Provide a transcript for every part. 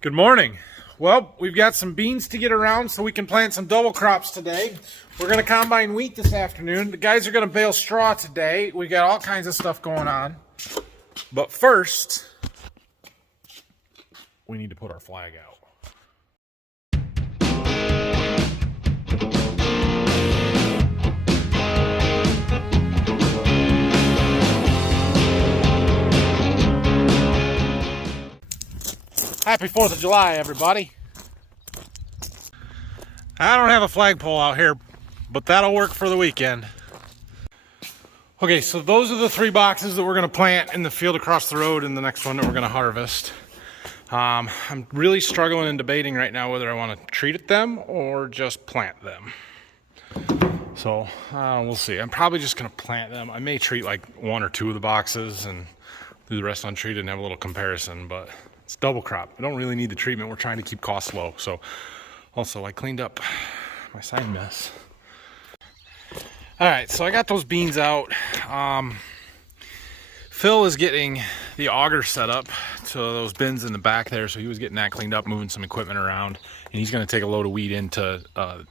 Good morning. Well, we've got some beans to get around so we can plant some double crops today. We're going to combine wheat this afternoon. The guys are going to bale straw today. We got all kinds of stuff going on. But first, we need to put our flag out. Happy 4th of July, everybody. I don't have a flagpole out here, but that'll work for the weekend. Okay, so those are the 3 boxes that we're going to plant in the field across the road, and the next one that we're going to harvest. I'm really struggling and debating right now whether I want to treat them or just plant them. So we'll see. I'm probably just going to plant them. I may treat like 1 or 2 of the boxes and do the rest untreated and have a little comparison, but it's double crop. I don't really need the treatment. We're trying to keep costs low. So also I cleaned up my side mess. All right, so I got those beans out. Phil is getting the auger set up to those bins in the back there. So he was getting that cleaned up, moving some equipment around, and he's going to take a load of wheat into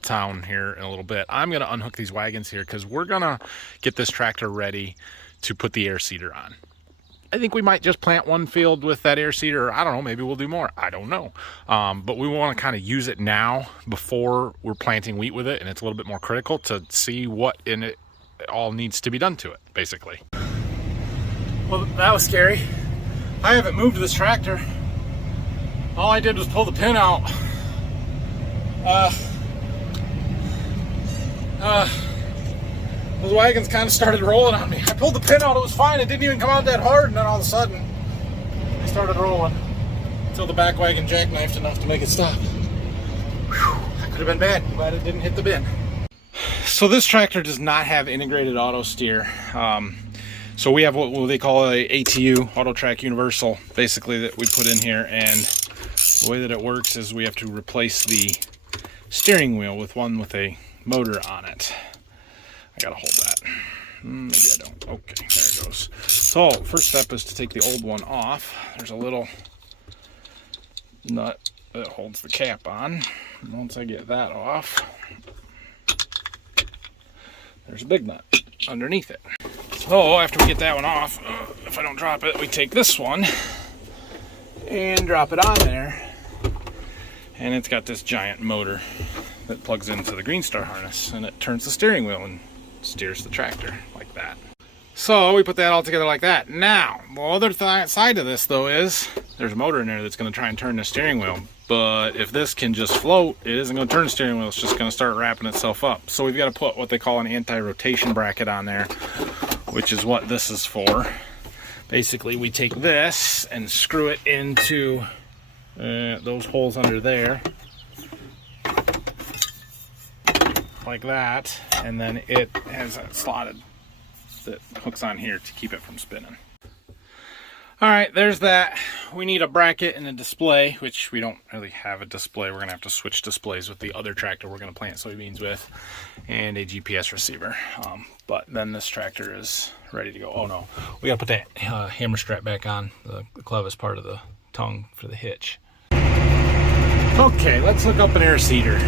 town here in a little bit. I'm going to unhook these wagons here because we're going to get this tractor ready to put the air seeder on. I think we might just plant 1 field with that air seeder, or I don't know, maybe we'll do more. I don't know. But we want to kind of use it now before we're planting wheat with it, and it's a little bit more critical to see what in it all needs to be done to it, basically. Well, that was scary. I haven't moved this tractor. All I did was pull the pin out. Those wagons kind of started rolling on me. I pulled the pin out, it was fine. It didn't even come out that hard, and then all of a sudden, they started rolling until the back wagon jackknifed enough to make it stop. Whew, that could have been bad. I'm glad it didn't hit the bin. So this tractor does not have integrated auto steer. So we have what they call a ATU, Auto Track Universal, basically, that we put in here. And the way that it works is we have to replace the steering wheel with one with a motor on it. I gotta hold that. Maybe I don't. Okay, there it goes. So first step is to take the old one off. There's a little nut that holds the cap on. And once I get that off, there's a big nut underneath it. So after we get that one off, if I don't drop it, we take this one and drop it on there. And it's got this giant motor that plugs into the Green Star harness, and it turns the steering wheel and steers the tractor like that. So we put that all together like that. Now, the other side of this though is there's a motor in there that's going to try and turn the steering wheel. But if this can just float, it isn't going to turn the steering wheel. It's just going to start wrapping itself up. So we've got to put what they call an anti-rotation bracket on there, which is what this is for. Basically, we take this and screw it into those holes under there, like that, and then it has a slotted that hooks on here to keep it from spinning. All right, there's that. We need a bracket and a display, which we don't really have a display. We're gonna have to switch displays with the other tractor we're gonna plant soybeans with, and a GPS receiver. But then this tractor is ready to go. Oh no, we gotta put that hammer strap back on, the clevis part of the tongue for the hitch. Okay, let's look up an air seeder.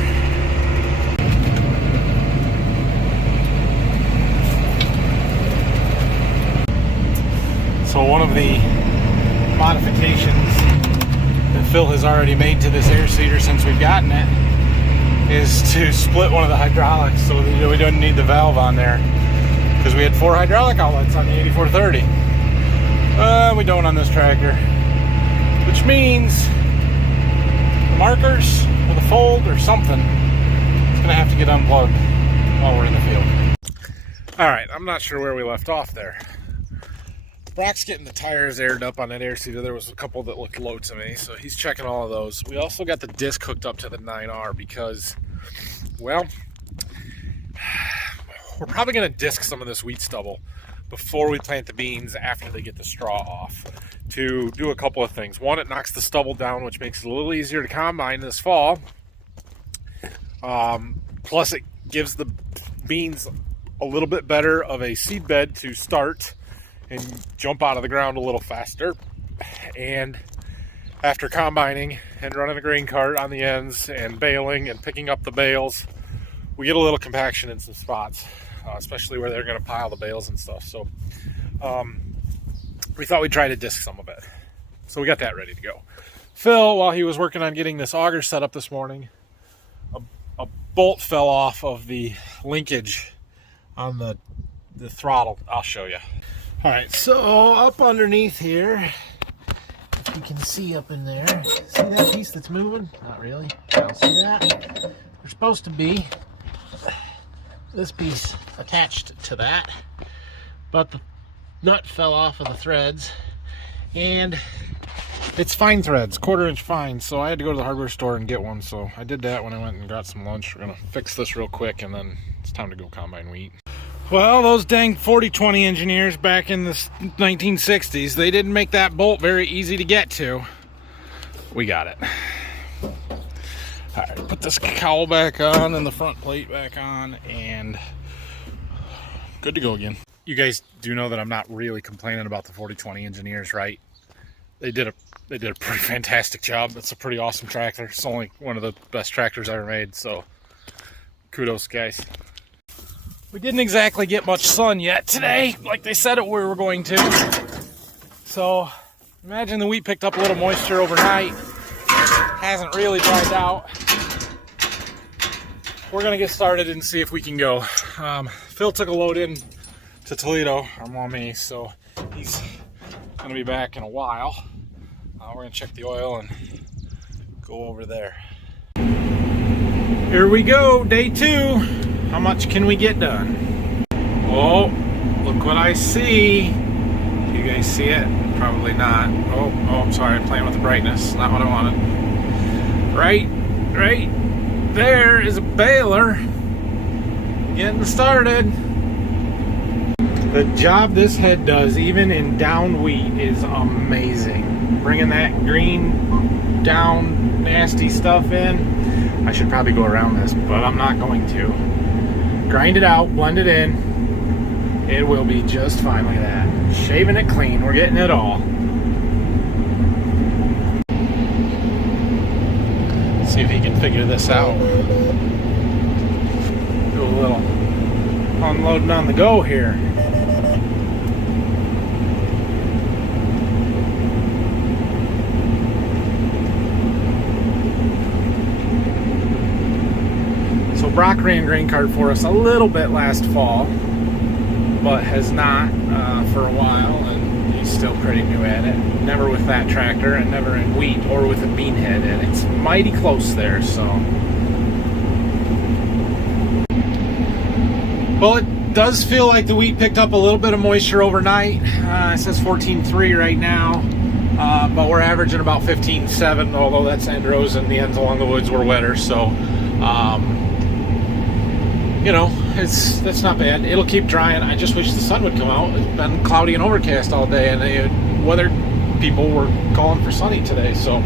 So one of the modifications that Phil has already made to this air seeder since we've gotten it is to split one of the hydraulics so that we don't need the valve on there, because we had 4 hydraulic outlets on the 8430. We don't on this tractor, which means the markers or the fold or something is going to have to get unplugged while we're in the field. All right, I'm not sure where we left off there. Brock's getting the tires aired up on that air seeder. There was a couple that looked low to me, so he's checking all of those. We also got the disc hooked up to the 9R because, well, we're probably going to disc some of this wheat stubble before we plant the beans after they get the straw off, to do a couple of things. One, it knocks the stubble down, which makes it a little easier to combine this fall. Plus, it gives the beans a little bit better of a seed bed to start and jump out of the ground a little faster. And after combining and running a grain cart on the ends and baling and picking up the bales, we get a little compaction in some spots, especially where they're going to pile the bales and stuff. So we thought we'd try to disc some of it. So we got that ready to go. Phil, while he was working on getting this auger set up this morning, a bolt fell off of the linkage on the throttle. I'll show you. All right, so up underneath here, if you can see up in there, see that piece that's moving? Not really. I don't see that. There's supposed to be this piece attached to that, but the nut fell off of the threads, and it's fine threads, 1/4 inch fine, so I had to go to the hardware store and get one. So I did that when I went and got some lunch. We're gonna fix this real quick, and then it's time to go combine wheat. Well, those dang 4020 engineers back in the 1960s, they didn't make that bolt very easy to get to. We got it. All right, put this cowl back on and the front plate back on, and good to go again. You guys do know that I'm not really complaining about the 4020 engineers, right? They did a pretty fantastic job. It's a pretty awesome tractor. It's only one of the best tractors I ever made, so kudos, guys. We didn't exactly get much sun yet today, like they said we were going to. So imagine the wheat picked up a little moisture overnight. Hasn't really dried out. We're gonna get started and see if we can go. Phil took a load in to Toledo, our mommy, so he's gonna be back in a while. We're gonna check the oil and go over there. Here we go, day 2. How much can we get done? Oh, look what I see. You guys see it? Probably not. Oh, I'm sorry, I'm playing with the brightness. Not what I wanted. Right there is a baler getting started. The job this head does, even in down wheat, is amazing. Bringing that green down nasty stuff in. I should probably go around this, but I'm not going to. Grind it out, blend it in. It will be just fine like that. Shaving it clean, we're getting it all. Let's see if he can figure this out. Do a little unloading on the go here. Brock ran grain cart for us a little bit last fall, but has not for a while, and he's still pretty new at it. Never with that tractor, and never in wheat or with a bean head, and it's mighty close there, so. Well, it does feel like the wheat picked up a little bit of moisture overnight. It says 14.3 right now, but we're averaging about 15.7, although that's end rows and the ends along the woods were wetter, so you know, that's not bad. It'll keep drying. I just wish the sun would come out. It's been cloudy and overcast all day, and the weather people were calling for sunny today, so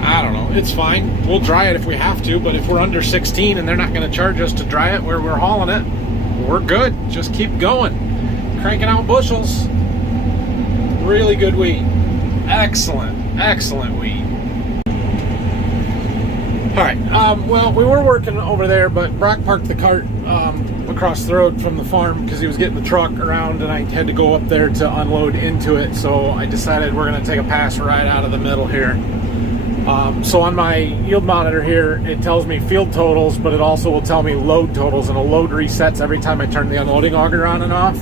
I don't know. It's fine. We'll dry it if we have to, but if we're under 16 and they're not going to charge us to dry it where we're hauling it, we're good. Just keep going. Cranking out bushels. Really good wheat. Excellent wheat. All right, well, we were working over there, but Brock parked the cart across the road from the farm because he was getting the truck around, and I had to go up there to unload into it, so I decided we're going to take a pass right out of the middle here. So on my yield monitor here, it tells me field totals, but it also will tell me load totals, and a load resets every time I turn the unloading auger on and off.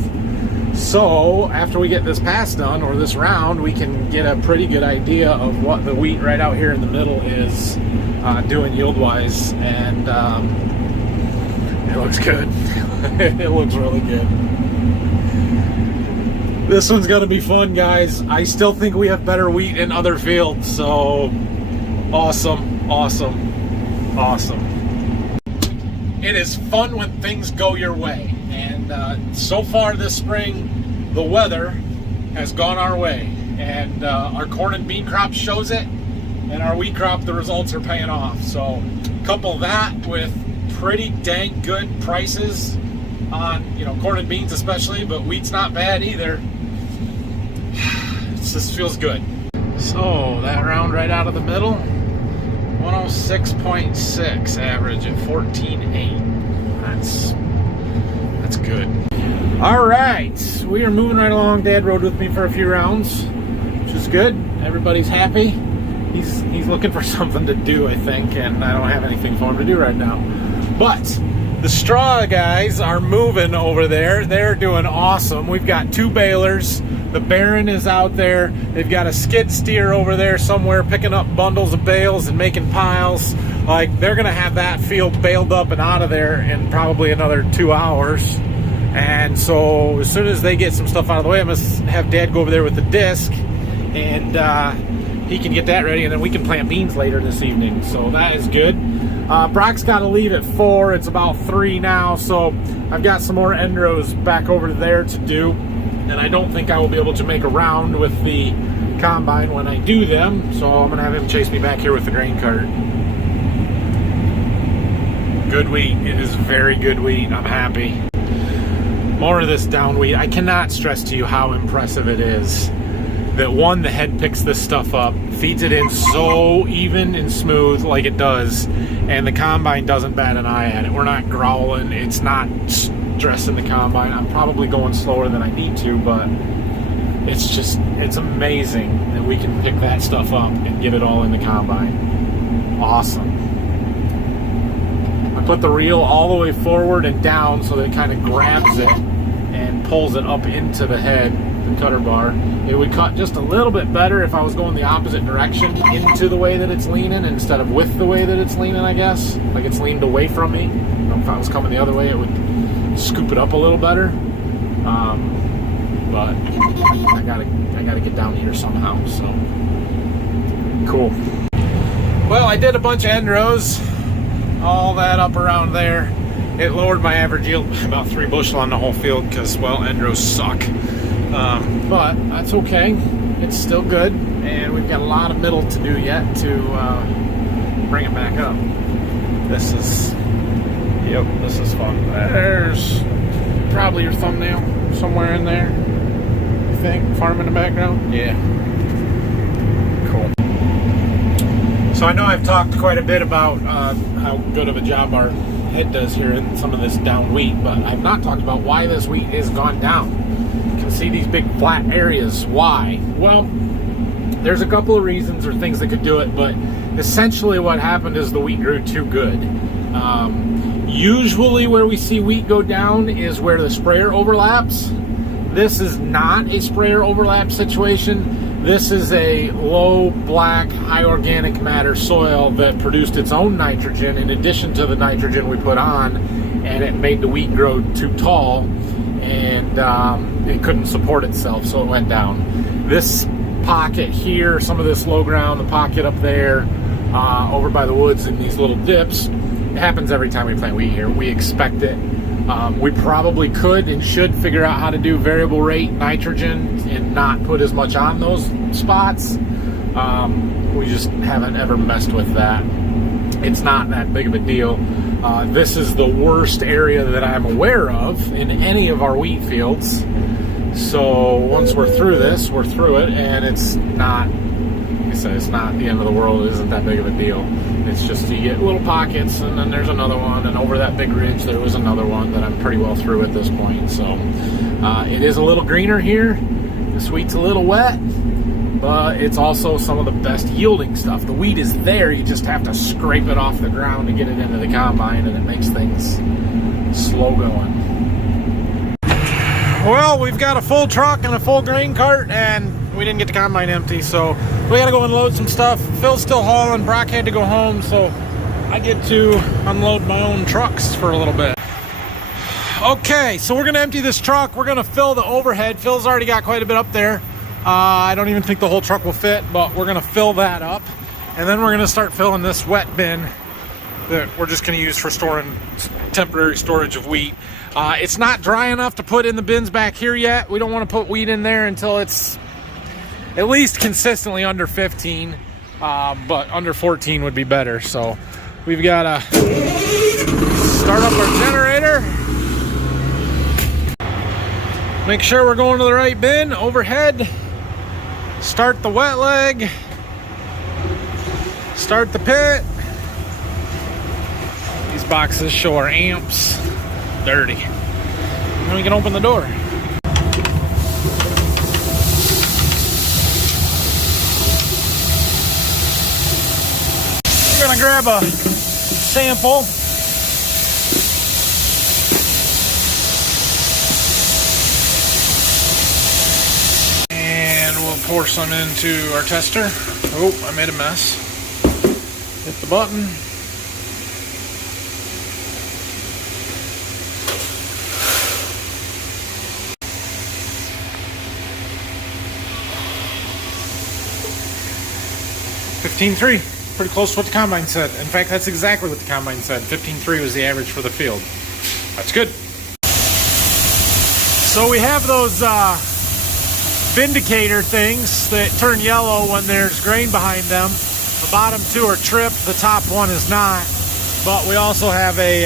So after we get this pass done, or this round, we can get a pretty good idea of what the wheat right out here in the middle is doing yield-wise, and it looks good. It looks really good. This one's gonna be fun, guys. I still think we have better wheat in other fields, so awesome. It is fun when things go your way, and so far this spring, the weather has gone our way, and our corn and bean crop shows it, and our wheat crop, the results are paying off. So couple that with pretty dang good prices on, corn and beans especially, but wheat's not bad either. It just feels good. So that round right out of the middle, 106.6 average at 14.8. That's good. All right, we are moving right along. Dad rode with me for a few rounds, which is good. Everybody's happy. He's looking for something to do, I think, and I don't have anything for him to do right now. But the straw guys are moving over there. They're doing awesome. We've got 2 balers. The Baron is out there. They've got a skid steer over there somewhere picking up bundles of bales and making piles. Like, they're gonna have that field baled up and out of there in probably another 2 hours. And so as soon as they get some stuff out of the way, I must have Dad go over there with the disc, and he can get that ready, and then we can plant beans later this evening. So that is good. Brock's got to leave at 4. It's about 3 now, so I've got some more end rows back over there to do, and I don't think I will be able to make a round with the combine when I do them, so I'm gonna have him chase me back here with the grain cart. Good wheat. It is very good wheat. I'm happy. More of this down wheat. I cannot stress to you how impressive it is that, one, the head picks this stuff up, feeds it in so even and smooth like it does, and the combine doesn't bat an eye at it. We're not growling. It's not stressing the combine. I'm probably going slower than I need to, but it's amazing that we can pick that stuff up and get it all in the combine. Awesome. I put the reel all the way forward and down so that it kind of grabs it and pulls it up into the head, the cutter bar. It would cut just a little bit better if I was going the opposite direction into the way that it's leaning instead of with the way that it's leaning, I guess. Like it's leaned away from me. You know, if I was coming the other way, it would scoop it up a little better. But I gotta get down here somehow, so cool. Well, I did a bunch of end rows, all that up around there. It lowered my average yield about 3 bushel on the whole field because, well, end rows suck. But that's okay. It's still good, and we've got a lot of middle to do yet to bring it back up. This is fun. There's probably your thumbnail somewhere in there. You think? Farm in the background? Yeah. Cool. So I know I've talked quite a bit about how good of a job our head does here in some of this down wheat, but I've not talked about why this wheat has gone down. You can see these big flat areas. Why? Well, there's a couple of reasons or things that could do it, but essentially what happened is the wheat grew too good. Usually where we see wheat go down is where the sprayer overlaps. This is not a sprayer overlap situation. This is a low black, high organic matter soil that produced its own nitrogen in addition to the nitrogen we put on, and it made the wheat grow too tall, and it couldn't support itself, so it went down. This pocket here, some of this low ground, the pocket up there, over by the woods in these little dips, it happens every time we plant wheat here. We expect it. We probably could and should figure out how to do variable rate nitrogen and not put as much on those spots. We just haven't ever messed with that. It's not that big of a deal. This is the worst area that I'm aware of in any of our wheat fields. So once we're through this, we're through it, and it's not, like I said, it's not the end of the world. It isn't that big of a deal. It's just you get little pockets, and then there's another one, and over that big ridge there was another one that I'm pretty well through at this point. So it is a little greener here. The wheat's a little wet, but it's also some of the best yielding stuff. The wheat is there, you just have to scrape it off the ground to get it into the combine, and it makes things slow going. Well, we've got a full truck and a full grain cart, and we didn't get the combine empty, so we gotta go unload some stuff. Phil's still hauling, Brock had to go home, so I get to unload my own trucks for a little bit. Okay, so we're gonna empty this truck. We're gonna fill the overhead. Phil's already got quite a bit up there. I don't even think the whole truck will fit, but we're gonna fill that up, and then we're gonna start filling this wet bin that we're just gonna use for storing temporary storage of wheat. It's not dry enough to put in the bins back here yet. We don't want to put wheat in there until it's at least consistently under 15, but under 14 would be better. So we've got to start up our generator, make sure we're going to the right bin overhead, start the wet leg, start the pit. These boxes show our amps. Dirty. And we can open the door. We're gonna grab a sample. And we'll pour some into our tester. Oh, I made a mess. Hit the button. $15.3. Pretty close to what the combine said. In fact, that's exactly what the combine said. 15.3 was the average for the field. That's good. So we have those vindicator things that turn yellow when there's grain behind them. The bottom two are tripped, the top one is not. But we also have a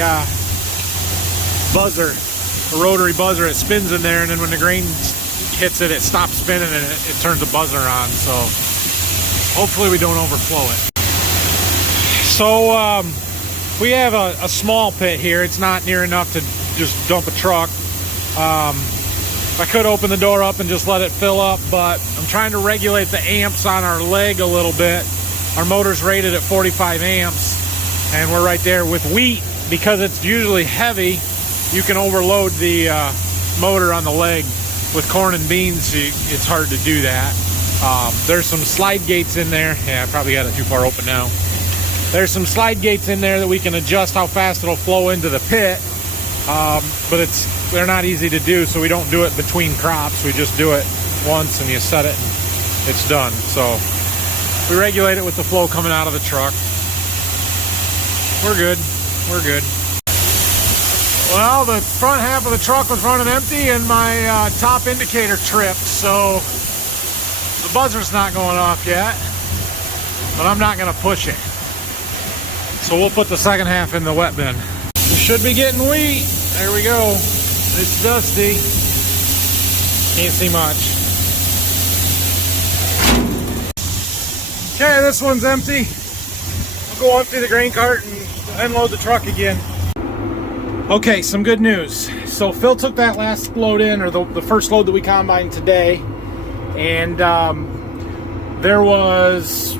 buzzer, a rotary buzzer. It spins in there, and then when the grain hits it, it stops spinning and it turns a buzzer on. So hopefully we don't overflow it. So we have a small pit here. It's not near enough to just dump a truck. I could open the door up and just let it fill up, but I'm trying to regulate the amps on our leg a little bit. Our motor's rated at 45 amps, and we're right there with wheat. Because it's usually heavy, you can overload the motor on the leg. With corn and beans, it's hard to do that. There's some slide gates in there. Yeah, I probably got it too far open now. There's some slide gates in there that we can adjust how fast it'll flow into the pit. But they're not easy to do, so we don't do it between crops. We just do it once and you set it and it's done. So we regulate it with the flow coming out of the truck. We're good. We're good. Well, the front half of the truck was running empty and my top indicator tripped, so the buzzer's not going off yet, but I'm not going to push it. So we'll put the second half in the wet bin. We should be getting wheat. There we go. It's dusty. Can't see much. Okay, this one's empty. I'll go empty the grain cart and unload the truck again. Okay, some good news. So Phil took that last load in, or the first load that we combined today, and there was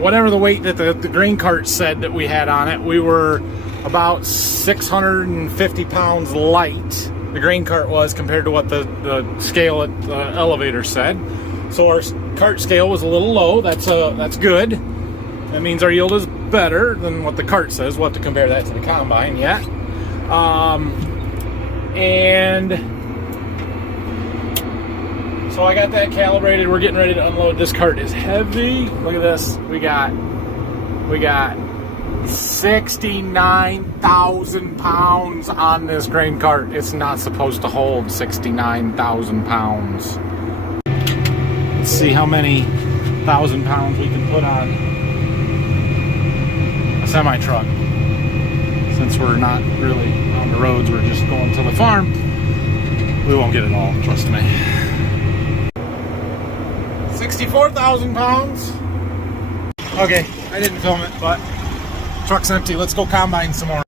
whatever the weight that the grain cart said that we had on it. We were about 650 pounds light. The grain cart was, compared to what the scale at the elevator said. So our cart scale was a little low. That's good. That means our yield is better than what the cart says. We'll have to compare that to the combine yet. And so I got that calibrated. We're getting ready to unload. This cart is heavy. Look at this. We got 69,000 pounds on this grain cart. It's not supposed to hold 69,000 pounds. Let's see how many 1,000 pounds we can put on a semi-truck. Since we're not really on the roads, we're just going to the farm. We won't get it all, trust me. 64,000 pounds. Okay, I didn't film it, but truck's empty. Let's go combine some more.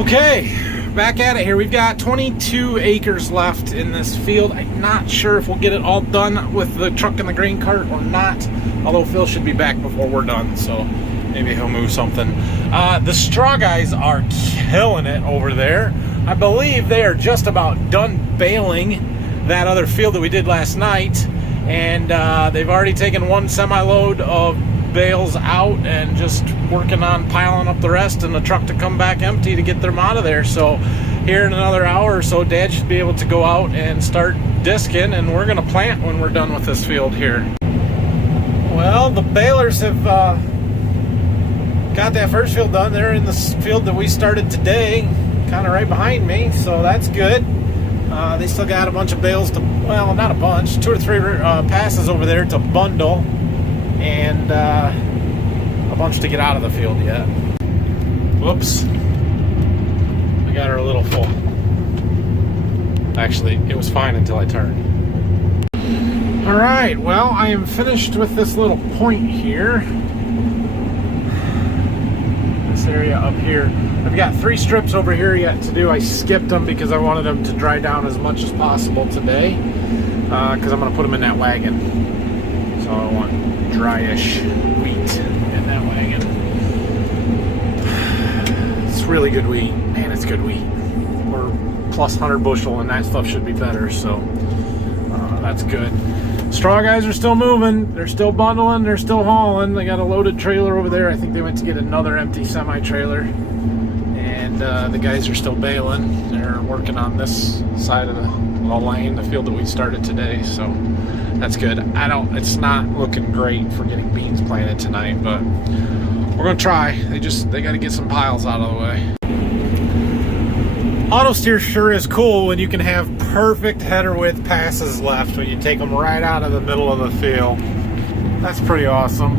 Okay, back at it here. We've got 22 acres left in this field. I'm not sure if we'll get it all done with the truck and the grain cart or not, although Phil should be back before we're done, so maybe he'll move something. The straw guys are killing it over there. I believe they are just about done baling that other field that we did last night, and they've already taken one semi-load of bales out and just working on piling up the rest in the truck to come back empty to get them out of there. So here in another hour or so, Dad should be able to go out and start disking, and we're going to plant when we're done with this field here. Well, the balers have got that first field done. They're in this field that we started today, kind of right behind me, so that's good. They still got a bunch of bales to, well, not a bunch, 2 or 3 passes over there to bundle, and a bunch to get out of the field yet. Whoops. We got her a little full. Actually, it was fine until I turned. All right, well, I am finished with this little point here. This area up here. I've got 3 strips over here yet to do. I skipped them because I wanted them to dry down as much as possible today, because I'm going to put them in that wagon. So I want dryish wheat in that wagon. It's really good wheat. Man, it's good wheat. We're plus 100 bushel, and that stuff should be better, so that's good. Straw guys are still moving. They're still bundling. They're still hauling. They got a loaded trailer over there. I think they went to get another empty semi-trailer. And the guys are still baling. They're working on this side of the lane, the field that we started today. So that's good. It's not looking great for getting beans planted tonight, but we're gonna try. They got to get some piles out of the way. Auto steer sure is cool when you can have perfect header width passes left when you take them right out of the middle of the field. That's pretty awesome.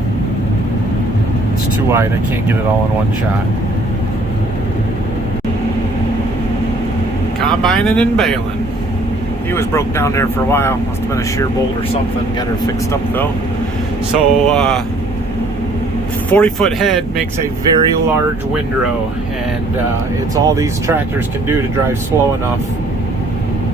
It's too wide, I can't get it all in one shot. Combining and baling. He was broke down there for a while. Must have been a shear bolt or something. Got her fixed up though. So 40-foot head makes a very large windrow, and it's all these tractors can do to drive slow enough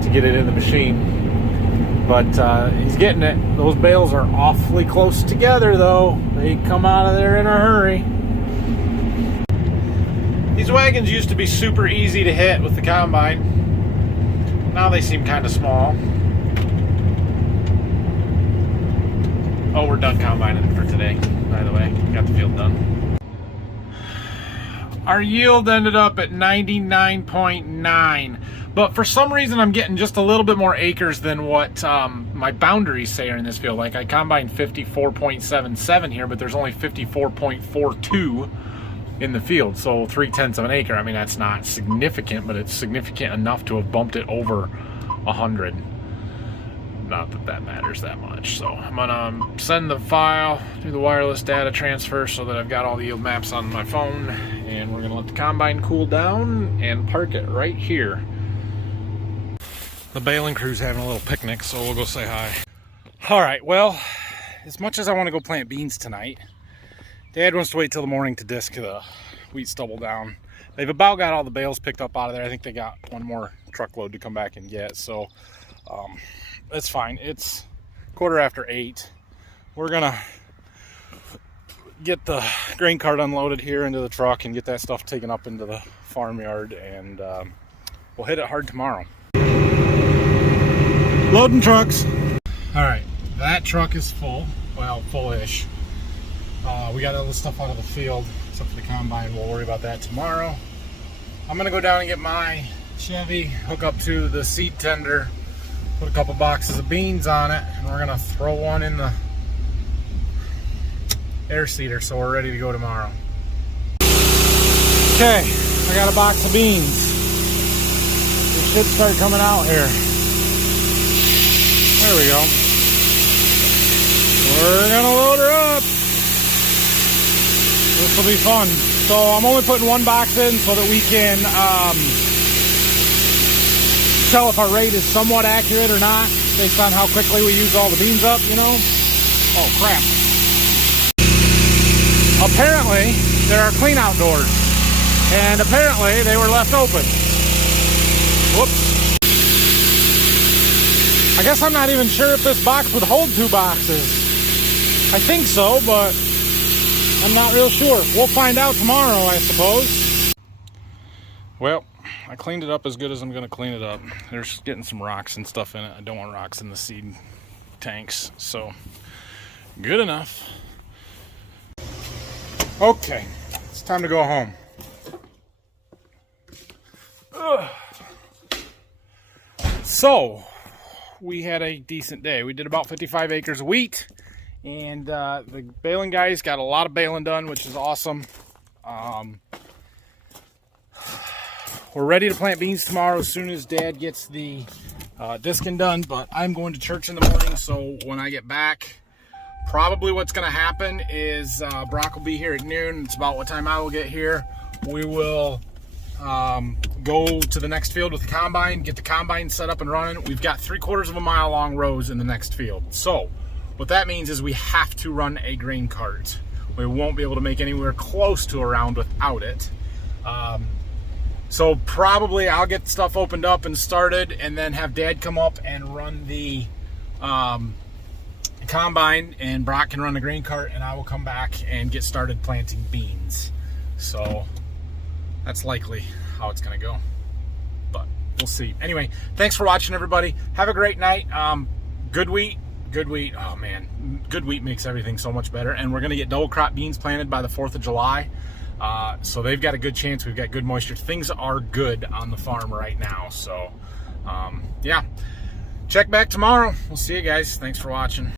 to get it in the machine. But he's getting it. Those bales are awfully close together though. They come out of there in a hurry. These wagons used to be super easy to hit with the combine. Now they seem kind of small. Oh, we're done combining for today, by the way. Got the field done. Our yield ended up at 99.9, but for some reason I'm getting just a little bit more acres than what my boundaries say are in this field. Like I combined 54.77 here, but there's only 54.42 in the field, so 3/10 of an acre. I mean, that's not significant, but it's significant enough to have bumped it over 100. Not that that matters that much. So I'm gonna send the file, do the wireless data transfer so that I've got all the yield maps on my phone, and we're gonna let the combine cool down and park it right here. The baling crew's having a little picnic, so we'll go say hi. All right, well, as much as I want to go plant beans tonight, Dad wants to wait till the morning to disc the wheat stubble down. They've about got all the bales picked up out of there. I think they got one more truckload to come back and get, so it's fine. It's 8:15. We're gonna get the grain cart unloaded here into the truck and get that stuff taken up into the farmyard, and we'll hit it hard tomorrow. Loading trucks. All right, that truck is full. Well, full-ish. We got all the stuff out of the field except for the combine. We'll worry about that tomorrow. I'm gonna go down and get my Chevy, hook up to the seed tender, put a couple boxes of beans on it, and we're gonna throw one in the air seeder so we're ready to go tomorrow. Okay, I got a box of beans. They should start coming out here. There we go. We're gonna load her up. This will be fun. So I'm only putting one box in so that we can tell if our rate is somewhat accurate or not, based on how quickly we use all the beans up, you know? Oh, crap. Apparently, there are clean out doors, and apparently they were left open. Whoops. I guess I'm not even sure if this box would hold 2 boxes. I think so, but I'm not real sure. We'll find out tomorrow, I suppose. Well, I cleaned it up as good as I'm gonna clean it up. There's getting some rocks and stuff in it. I don't want rocks in the seed tanks, so good enough. Okay, it's time to go home. Ugh. So, we had a decent day. We did about 55 acres of wheat, and the baling guys got a lot of baling done, which is awesome. We're ready to plant beans tomorrow as soon as Dad gets the disking done, but I'm going to church in the morning, so when I get back, probably what's going to happen is Brock will be here at noon. It's about what time I will get here. We will go to the next field with the combine, get the combine set up and running. We've got 3/4 of a mile long rows in the next field. So what that means is we have to run a grain cart. We won't be able to make anywhere close to a round without it. So probably I'll get stuff opened up and started, and then have Dad come up and run the combine, and Brock can run the grain cart, and I will come back and get started planting beans. So that's likely how it's gonna go, but we'll see. Anyway, thanks for watching, everybody. Have a great night. Good wheat, oh man, good wheat makes everything so much better. And we're gonna get double crop beans planted by the 4th of July. So they've got a good chance. We've got good moisture. Things are good on the farm right now. So yeah, check back tomorrow. We'll see you guys. Thanks for watching.